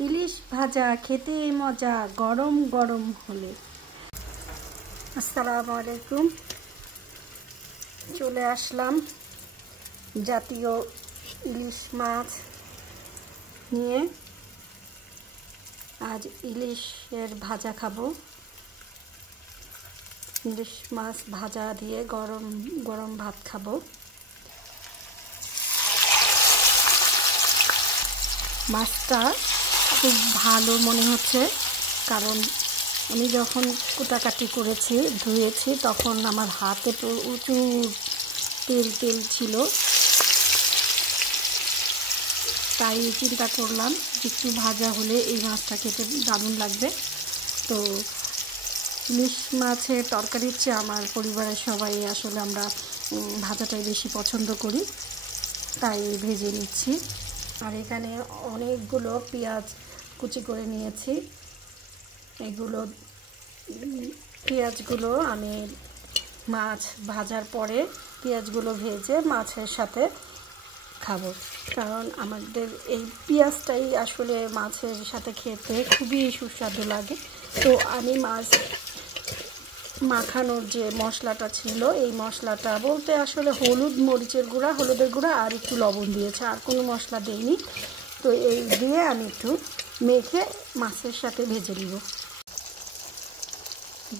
ইলিশ ভাজা খেতে মজা গরম গরম হলে। আসসালামু আলাইকুম। চলে আসলাম জাতীয় ইলিশ মাছ নিয়ে। আজ ইলিশের ভাজা খাবো। ইলিশ মাছ ভাজা দিয়ে গরম গরম ভাত খাবো। মাছটা খুব ভালো মনে হচ্ছে, কারণ আমি যখন কুটাকাটি করেছি ধুয়েছি তখন আমার হাতে প্রচুর তেল তেল ছিল, তাই চিন্তা করলাম একটু ভাজা হলে এই মাছটা খেতে দারুণ লাগবে। তো ইলিশ মাছের তরকারির চেয়ে আমার পরিবারের সবাই আসলে আমরা ভাজাটাই বেশি পছন্দ করি, তাই ভেজে নিচ্ছি। আর এখানে অনেকগুলো পেঁয়াজ কুচি করে নিয়েছি। এগুলো পেঁয়াজগুলো আমি মাছ ভাজার পরে পেঁয়াজগুলো ভেজে মাছের সাথে খাবো, কারণ আমাদের এই পেঁয়াজটাই আসলে মাছের সাথে খেতে খুবই সুস্বাদু লাগে। তো আমি মাছ মাখানোর যে মশলাটা ছিল, এই মশলাটা বলতে আসলে হলুদের গুঁড়া আর একটু লবণ দিয়েছে, আর কোনো মশলা দেইনি। তো এই দিয়ে আমি একটু মেখে মাছের সাথে ভেজে নিব।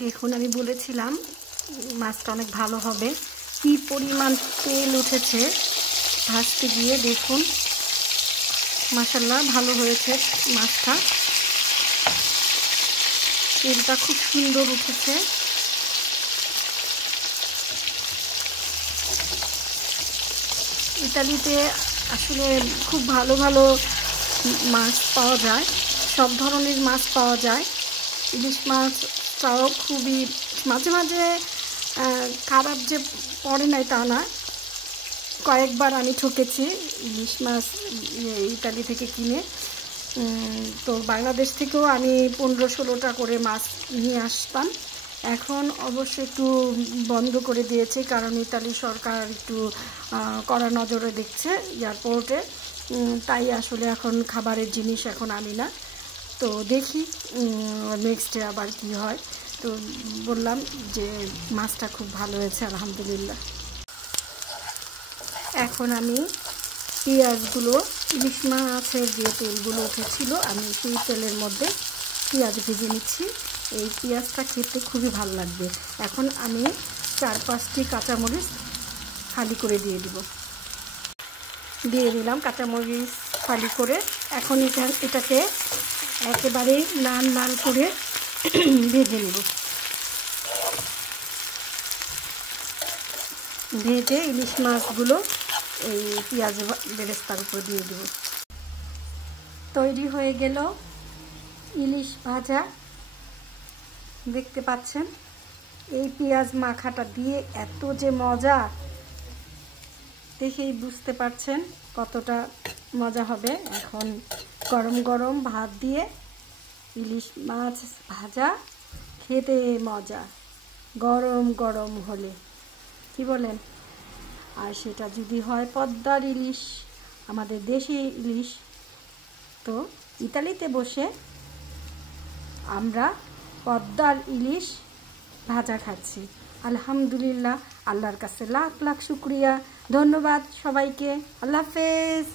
দেখুন, আমি বলেছিলাম মাছটা অনেক ভালো হবে। কি পরিমাণ তেল উঠেছে ভাজতে গিয়ে, দেখুন মাশাআল্লাহ ভালো হয়েছে মাছটা। তেলটা খুব সুন্দর উঠেছে। ইতালিতে আসলে খুব ভালো ভালো মাছ পাওয়া যায়, সব ধরনের মাছ পাওয়া যায়। ইলিশ মাছটাও খুবই মাঝে মাঝে খারাপ যে পড়ে নাই তা না, কয়েকবার আমি ঠকেছি ইলিশ মাছ ইতালি থেকে কিনে। তো বাংলাদেশ থেকেও আমি 15-16টা করে মাছ নিয়ে আসতাম। এখন অবশ্য একটু বন্ধ করে দিয়েছে, কারণ ইতালি সরকার একটু কড়া নজরে দেখছে এয়ারপোর্টে, তাই আসলে এখন খাবারের জিনিস এখন আনি না। তো দেখি নেক্সটে আবার কি হয়। তো বললাম যে মাছটা খুব ভালো হয়েছে আলহামদুলিল্লাহ। এখন আমি পেঁয়াজগুলো, ইলিশ মাছের যে তেলগুলো উঠেছিল আমি সেই তেলের মধ্যে পেঁয়াজ ভেজে নিচ্ছি। এই পেঁয়াজটা খেতে খুবই ভালো লাগবে। এখন আমি 4-5টি কাঁচামরিচ ফালি করে দিয়ে দিলাম কাঁচামরিচ ফালি করে। এখন এটাকে একেবারে লাল লাল করে ভেজে নেব। ভেজে ইলিশ মাছগুলো এই পেঁয়াজ বেরেস্তার উপর দিয়ে দেব। তৈরি হয়ে গেল ইলিশ ভাজা। দেখতে পাচ্ছেন এই পেঁয়াজ মাখাটা দিয়ে এত যে মজা, দেখেই বুঝতে পারছেন কতটা মজা হবে। এখন গরম গরম ভাত দিয়ে ইলিশ মাছ ভাজা খেতে মজা গরম গরম হলে, কি বলেন? আর সেটা যদি হয় পদ্মার ইলিশ, আমাদের দেশি ইলিশ। তো ইতালিতে বসে আমরা পদ্মার ইলিশ ভাজা খাচ্ছি আলহামদুলিল্লাহ। আল্লাহর কাছে লাখ লাখ শুকরিয়া, ধন্যবাদ সবাইকে। আল্লাহ হাফেজ।